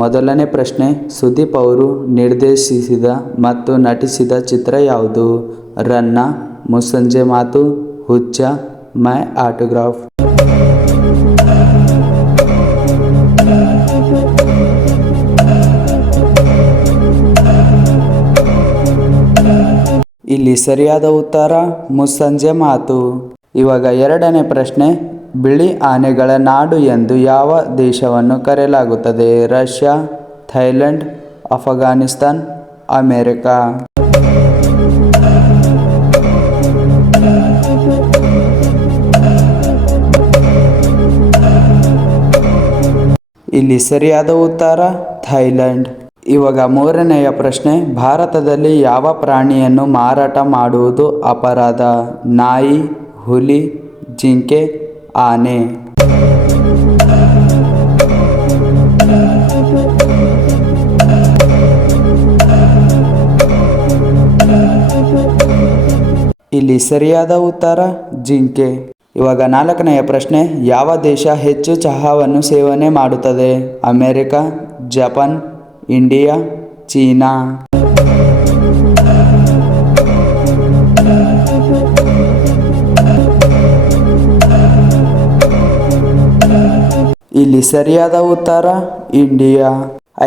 ಮೊದಲನೇ ಪ್ರಶ್ನೆ, ಸುದೀಪ್ ಅವರು ನಿರ್ದೇಶಿಸಿದ ಮತ್ತು ನಟಿಸಿದ ಚಿತ್ರ ಯಾವುದು? ರನ್ನ, ಮುಸ್ಸಂಜೆ ಮಾತು, ಹುಚ್ಚ, ಮೈ ಆಟೋಗ್ರಾಫ್. ಇಲ್ಲಿ ಸರಿಯಾದ ಉತ್ತರ ಮುಸ್ಸಂಜೆ ಮಾತು. ಇವಾಗ ಎರಡನೇ ಪ್ರಶ್ನೆ, ಬಿಳಿ ಆನೆಗಳ ನಾಡು ಎಂದು ಯಾವ ದೇಶವನ್ನು ಕರೆಯಲಾಗುತ್ತದೆ? Russia, Thailand, Afghanistan, America. ಇಲ್ಲಿ ಸರಿಯಾದ ಉತ್ತರ ಥೈಲ್ಯಾಂಡ್. ಇವಾಗ ಮೂರನೆಯ ಪ್ರಶ್ನೆ, ಭಾರತದಲ್ಲಿ ಯಾವ ಪ್ರಾಣಿಯನ್ನು ಮಾರಾಟ ಮಾಡುವುದು ಅಪರಾಧ? ನಾಯಿ, ಹುಲಿ, ಜಿಂಕೆ, ಆನೆ. ಇಲ್ಲಿ ಸರಿಯಾದ ಉತ್ತರ ಜಿಂಕೆ. ಇವಾಗ ನಾಲ್ಕನೆಯ ಪ್ರಶ್ನೆ, ಯಾವ ದೇಶ ಹೆಚ್ಚು ಚಹಾವನ್ನು ಸೇವನೆ ಮಾಡುತ್ತದೆ? America, Japan, India, China. ಇಲ್ಲಿ ಸರಿಯಾದ ಉತ್ತರ ಇಂಡಿಯಾ.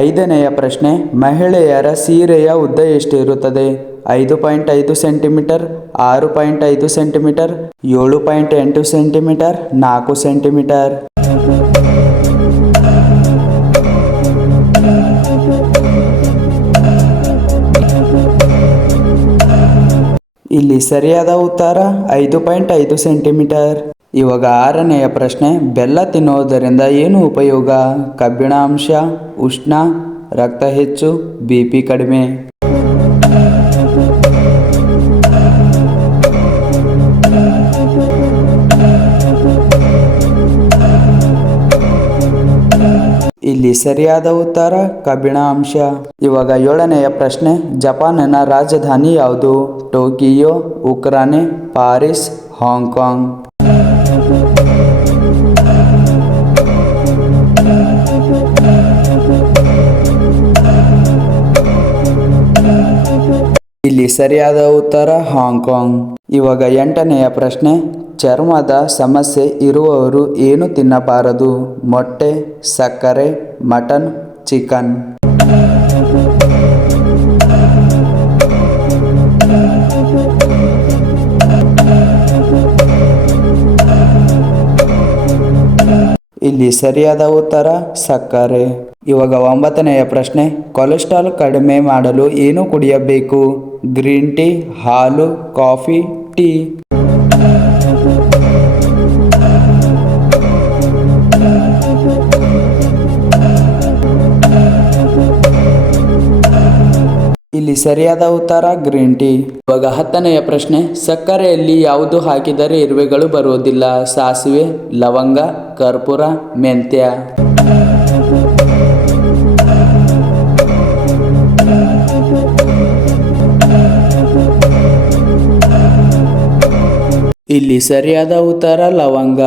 ಐದನೆಯ ಪ್ರಶ್ನೆ, ಮಹಿಳೆಯರ ಸೀರೆಯ ಉದ್ದ ಎಷ್ಟು ಇರುತ್ತದೆ? 5.5 ಸೆಂಟಿಮೀಟರ್, 6.5 ಸೆಂಟಿಮೀಟರ್, 7.8 ಸೆಂಟಿಮೀಟರ್, 4 ಸೆಂಟಿಮೀಟರ್. ಇಲ್ಲಿ ಸರಿಯಾದ ಉತ್ತರ 5.5 ಸೆಂಟಿಮೀಟರ್. ಇವಾಗ ಆರನೆಯ ಪ್ರಶ್ನೆ, ಬೆಲ್ಲ ತಿನ್ನುವುದರಿಂದ ಏನು ಉಪಯೋಗ? ಕಬ್ಬಿಣಾಂಶ, ಉಷ್ಣ, ರಕ್ತ ಹೆಚ್ಚು, BP ಕಡಿಮೆ. ಇಲ್ಲಿ ಸರಿಯಾದ ಉತ್ತರ ಕಬ್ಬಿಣಾಂಶ. ಇವಾಗ ಏಳನೆಯ ಪ್ರಶ್ನೆ, ಜಪಾನಿನ ರಾಜಧಾನಿ ಯಾವುದು? Tokyo, Ukraine, Paris, Hong Kong. ಇಲ್ಲಿ ಸರಿಯಾದ ಉತ್ತರ ಹಾಂಗ್ಕಾಂಗ್. ಇವಾಗ ಎಂಟನೆಯ ಪ್ರಶ್ನೆ, ಚರ್ಮದ ಸಮಸ್ಯೆ ಇರುವವರು ಏನು ತಿನ್ನಬಾರದು? ಮೊಟ್ಟೆ, ಸಕ್ಕರೆ, ಮಟನ್, ಚಿಕನ್. ಇಲ್ಲಿ ಸರಿಯಾದ ಉತ್ತರ ಸಕ್ಕರೆ. ಇವಾಗ ಒಂಬತ್ತನೆಯ ಪ್ರಶ್ನೆ, ಕೊಲೆಸ್ಟ್ರಾಲ್ ಕಡಿಮೆ ಮಾಡಲು ಏನು ಕುಡಿಯಬೇಕು? ಗ್ರೀನ್ ಟೀ, ಹಾಲು, ಕಾಫಿ, ಟೀ. ಇಲ್ಲಿ ಸರಿಯಾದ ಉತ್ತರ ಗ್ರೀನ್ ಟೀ. ಇವಾಗ ಹತ್ತನೆಯ ಪ್ರಶ್ನೆ, ಸಕ್ಕರೆಯಲ್ಲಿ ಯಾವುದು ಹಾಕಿದರೆ ಇರುವೆಗಳು ಬರುವುದಿಲ್ಲ? ಸಾಸಿವೆ, ಲವಂಗ, ಕರ್ಪೂರ, ಮೆಂತ್ಯ. ಇಲ್ಲಿ ಸರಿಯಾದ ಉತ್ತರ ಲವಂಗ.